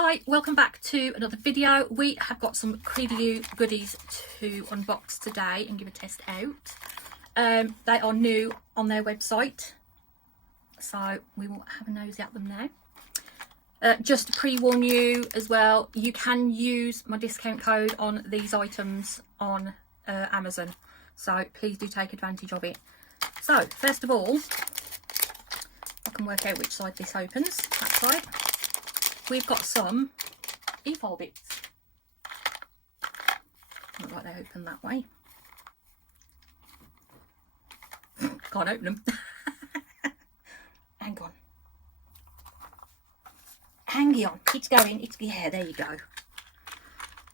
Hi, welcome back to another video. We have got some Kredioo goodies to unbox today and give a test out. They are new on their website, so we will have a nosy at them now. Just to pre-warn you as well, you can use my discount code on these items on Amazon, so please do take advantage of it. So first of all, I can work out which side this opens. That side. We've got some Efile bits. Look like they open that way. Can't open them. Hang on. Hang on. It's going. Yeah, there you go.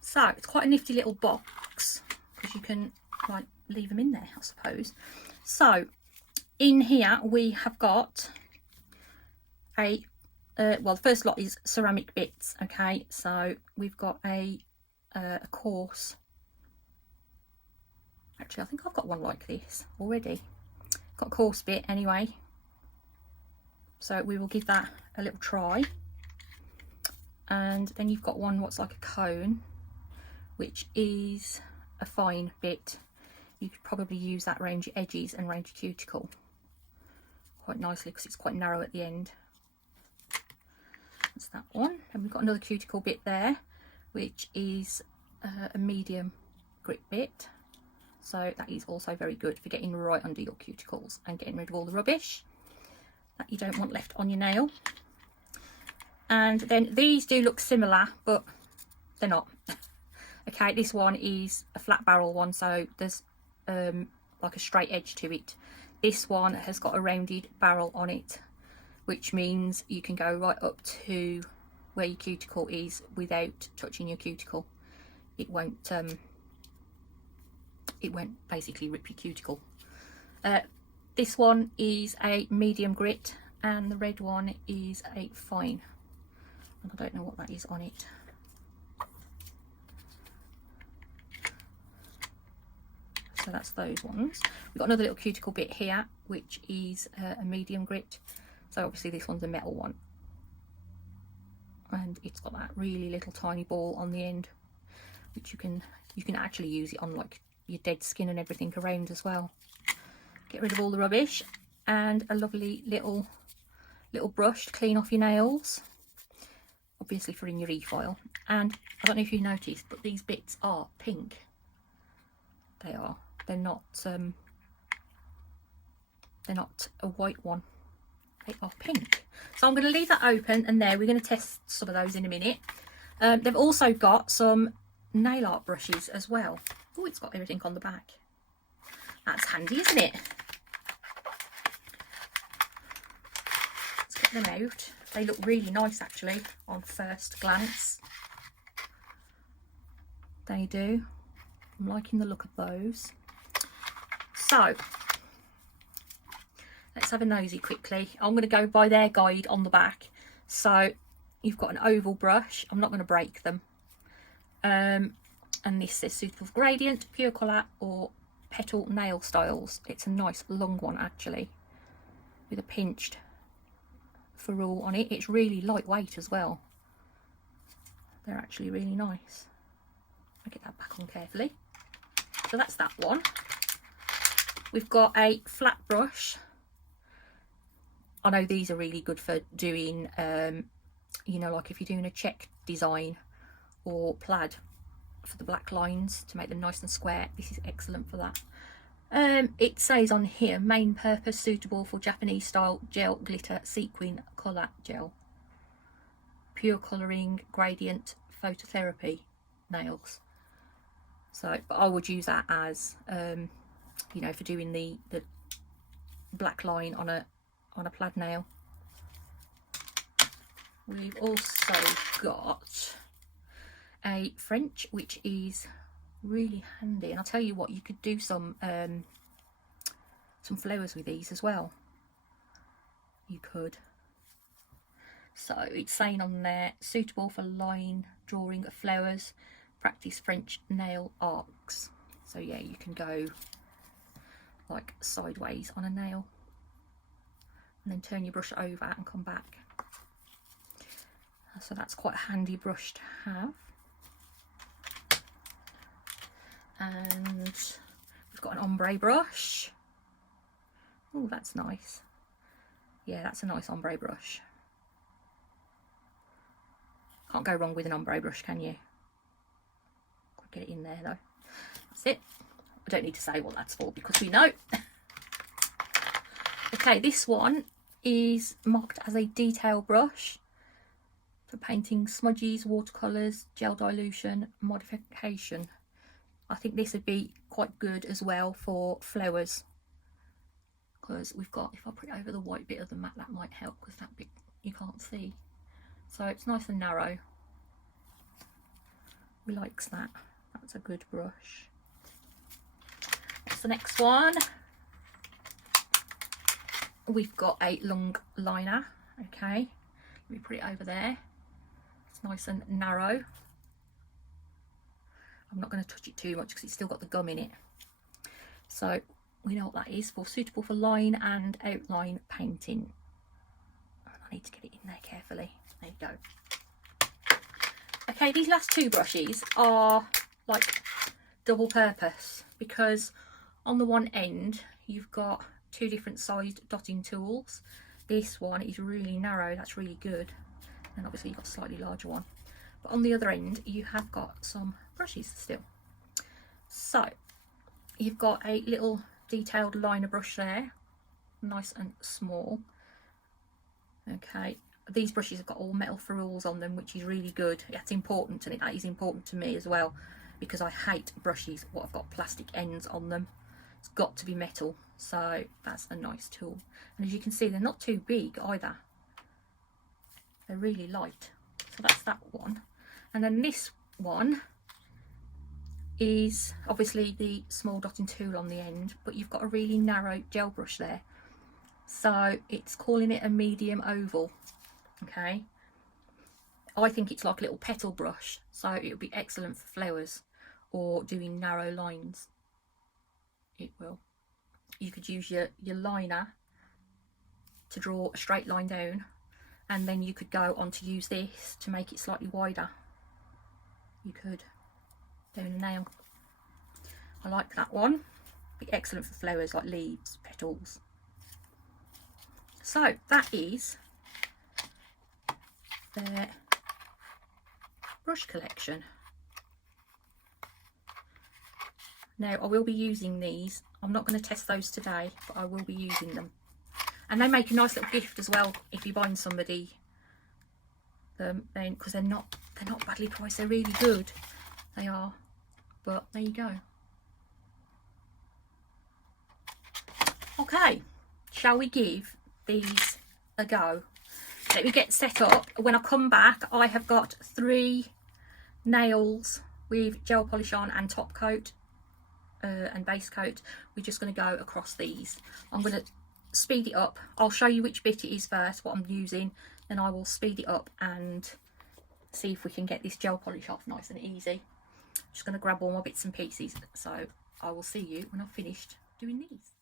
So it's quite a nifty little box because you can like leave them in there, I suppose. So in here we have got a well, the first lot is ceramic bits. Okay, so we've got a course. Actually, I think I've got one like this already. Got a course bit anyway, so we will give that a little try. And then you've got one what's like a cone, which is a fine bit. You could probably use that around your edges and around your cuticle quite nicely because it's quite narrow at the end. That's that one. And we've got another cuticle bit there, which is a medium grip bit. So that is also very good for getting right under your cuticles and getting rid of all the rubbish that you don't want left on your nail. And then these do look similar, but they're not. Okay, this one is a flat barrel one, so there's like a straight edge to it. This one has got a rounded barrel on it, which means you can go right up to where your cuticle is without touching your cuticle. It won't basically rip your cuticle. This one is a medium grit and the red one is a fine. And I don't know what that is on it. So that's those ones. We've got another little cuticle bit here, which is a medium grit. So obviously this one's a metal one, and it's got that really little tiny ball on the end, which you can actually use it on like your dead skin and everything around as well. Get rid of all the rubbish. And a lovely little brush to clean off your nails, obviously for in your Efile. And I don't know if you noticed, but these bits are pink. They are. They're not a white one. They are pink. So I'm going to leave that open, and there we're going to test some of those in a minute. They've also got some nail art brushes as well. Oh, it's got everything on the back. That's handy, isn't it? Let's get them out. They look really nice actually on first glance. They do. I'm liking the look of those. So let's have a nosy quickly. I'm going to go by their guide on the back. So you've got an oval brush. I'm not going to break them. And this says suitable for gradient, pure colour or petal nail styles. It's a nice long one actually, with a pinched ferrule on it. It's really lightweight as well. They're actually really nice. I'll get that back on carefully. So that's that one. We've got a flat brush. I know these are really good for doing, you know, like if you're doing a check design or plaid for the black lines to make them nice and square. This is excellent for that. It says on here, main purpose suitable for Japanese style gel glitter sequin colour gel. Pure colouring gradient phototherapy nails. So, but I would use that as, you know, for doing the black line on a plaid nail. We've also got a French, which is really handy, and I'll tell you what, you could do some flowers with these as well. You could. So it's saying on there, suitable for line drawing of flowers, practice French nail arcs. So yeah, you can go like sideways on a nail and then turn your brush over and come back. So that's quite a handy brush to have. And we've got an ombre brush. Oh, that's nice. Yeah, that's a nice ombre brush. Can't go wrong with an ombre brush, can you? Get it in there though. That's it. I don't need to say what that's for because we know. Okay, this one is marked as a detail brush for painting smudges, watercolours, gel dilution, modification. I think this would be quite good as well for flowers, because we've got, if I put it over the white bit of the mat, that might help because that bit you can't see. So it's nice and narrow. We likes that. That's a good brush. What's the next one? We've got a long liner. Okay, let me put it over there. It's nice and narrow. I'm not going to touch it too much because it's still got the gum in it. So we know what that is for, suitable for line and outline painting. I need to get it in there carefully. There you go. Okay, these last two brushes are like double purpose, because on the one end you've got two different sized dotting tools. This one is really narrow, that's really good, and obviously you've got a slightly larger one. But on the other end you have got some brushes still. So you've got a little detailed liner brush there, nice and small. Okay, these brushes have got all metal ferrules on them, which is really good. That's important, and that is important to me as well, because I hate brushes what have got plastic ends on them. It's got to be metal, so that's a nice tool. And as you can see, they're not too big either, they're really light. So that's that one. And then this one is obviously the small dotting tool on the end, but you've got a really narrow gel brush there, so it's calling it a medium oval. Okay, I think it's like a little petal brush, so it would be excellent for flowers or doing narrow lines. It will. You could use your liner to draw a straight line down, and then you could go on to use this to make it slightly wider. You could down a nail. I like that one. Be excellent for flowers like leaves, petals. So that is their brush collection. Now I will be using these. I'm not going to test those today, but I will be using them. And they make a nice little gift as well if you're buying somebody them, then, because they're not badly priced. They're really good. They are. But there you go. Okay, shall we give these a go? Let me get set up. When I come back, I have got 3 nails with gel polish on and top coat and base coat. We're just going to go across these. I'm going to speed it up. I'll show you which bit it is first, what I'm using, then I will speed it up and see if we can get this gel polish off nice and easy. Just going to grab all my bits and pieces, so I will see you when I've finished doing these.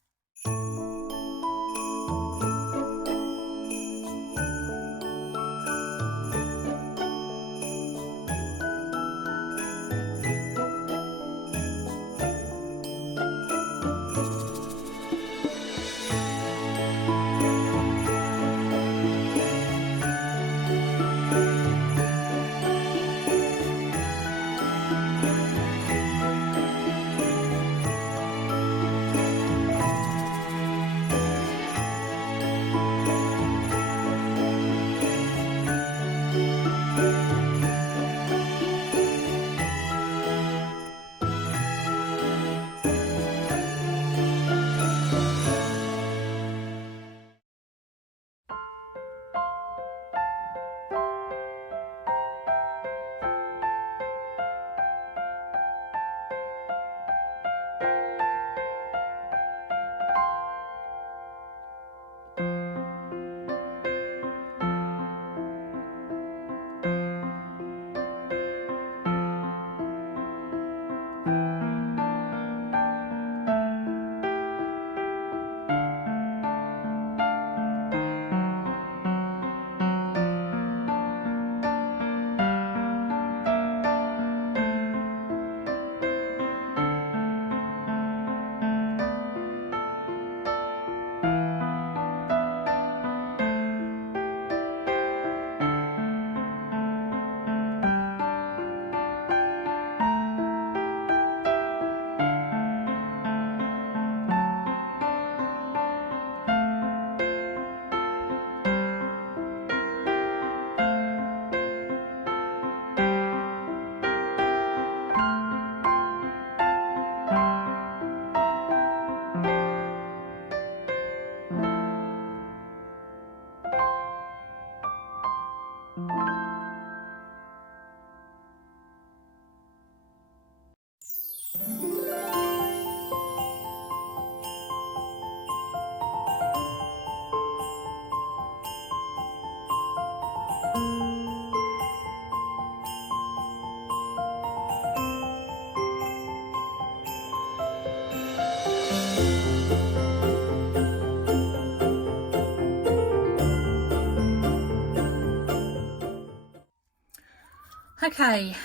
Okay,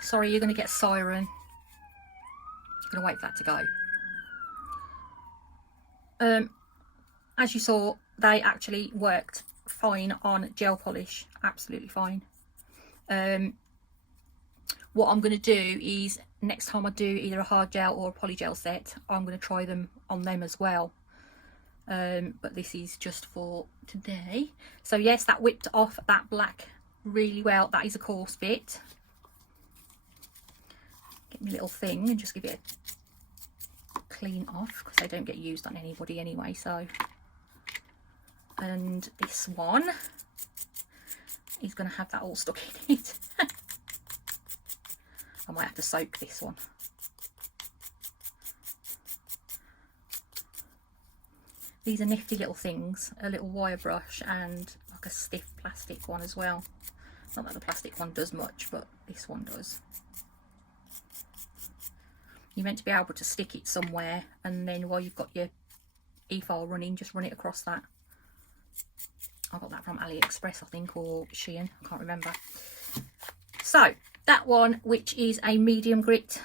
sorry, you're going to get a siren. I'm going to wait for that to go. As you saw, they actually worked fine on gel polish, absolutely fine. What I'm going to do is, next time I do either a hard gel or a poly gel set, I'm going to try them on them as well. But this is just for today. So yes, that whipped off that black really well. That is a coarse bit. Get me a little thing and just give it a clean off, because they don't get used on anybody anyway. So, and this one is going to have that all stuck in it. I might have to soak this one. These are nifty little things, a little wire brush and like a stiff plastic one as well. Not that the plastic one does much, but this one does. You're meant to be able to stick it somewhere, and then while you've got your Efile running, just run it across that. I got that from AliExpress, I think, or Shein, I can't remember. So that one, which is a medium grit,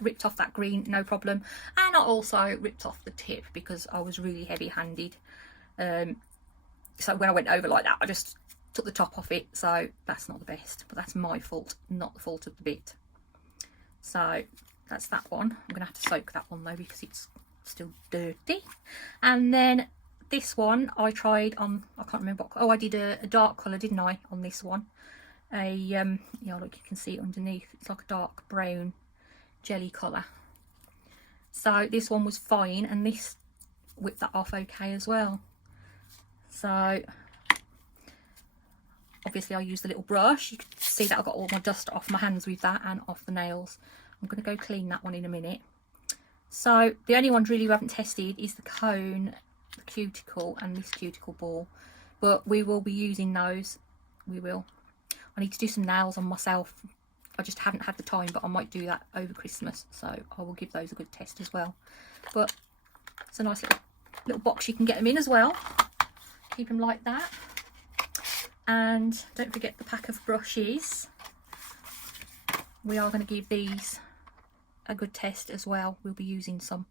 ripped off that green, no problem. And I also ripped off the tip because I was really heavy handed. So when I went over like that, I just took the top off it. So that's not the best, but that's my fault, not the fault of the bit. So that's that one. I'm gonna have to soak that one though, because it's still dirty. And then this one I tried on, I can't remember what, oh, I did a dark colour, didn't I, on this one? Yeah, look, you can see it underneath, it's like a dark brown jelly colour. So this one was fine, and this whipped that off okay as well. So obviously I used the little brush. You can see that I got all my dust off my hands with that and off the nails. I'm going to go clean that one in a minute. So the only ones really we haven't tested is the cone, the cuticle, and this cuticle ball, but we will be using those. We will. I need to do some nails on myself. I just haven't had the time, but I might do that over Christmas, so I will give those a good test as well. But it's a nice little box you can get them in as well. Keep them like that. And don't forget the pack of brushes. We are going to give these a good test as well. We'll be using some.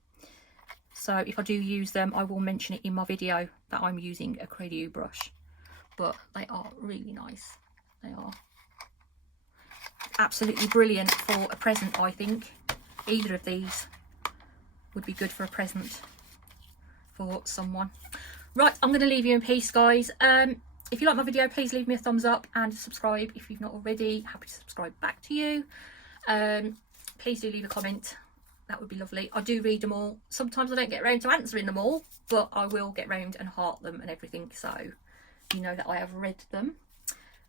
So if I do use them, I will mention it in my video that I'm using a Kredioo brush. But they are really nice. They are absolutely brilliant for a present, I think. Either of these would be good for a present for someone. Right, I'm going to leave you in peace, guys. If you like my video, please leave me a thumbs up and subscribe if you've not already. Happy to subscribe back to you. Please do leave a comment. That would be lovely. I do read them all. Sometimes I don't get around to answering them all, but I will get round and heart them and everything, so you know that I have read them.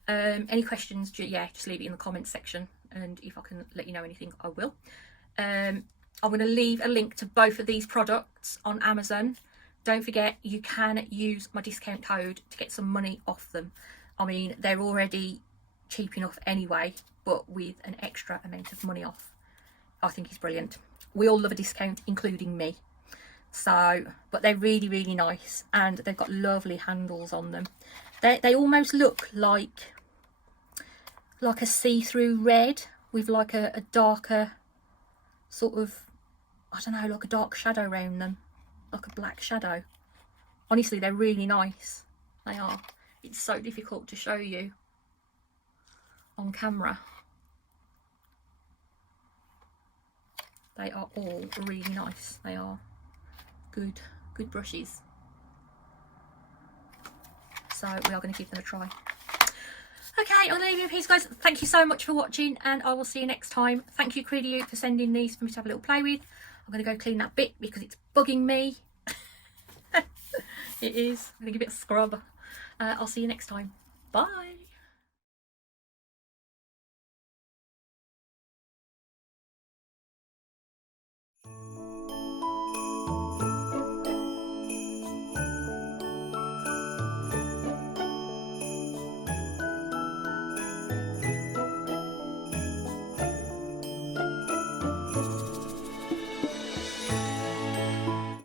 Any questions, yeah, just leave it in the comments section, and if I can let you know anything, I will. I'm going to leave a link to both of these products on Amazon. Don't forget, you can use my discount code to get some money off them. I mean, they're already cheap enough anyway, but with an extra amount of money off, I think is brilliant. We all love a discount, including me. So, but they're really, really nice, and they've got lovely handles on them. They almost look like a see-through red with like a darker sort of, I don't know, like a dark shadow around them, like a black shadow. Honestly, they're really nice. They are. It's so difficult to show you on camera. They are all really nice. They are good brushes. So we are going to give them a try. Okay, I'm going to leave you in peace, guys. Thank you so much for watching, and I will see you next time. Thank you, Kredioo, for sending these for me to have a little play with. I'm going to go clean that bit because it's bugging me. It is. I'm going to give it a scrub. I'll see you next time. Bye.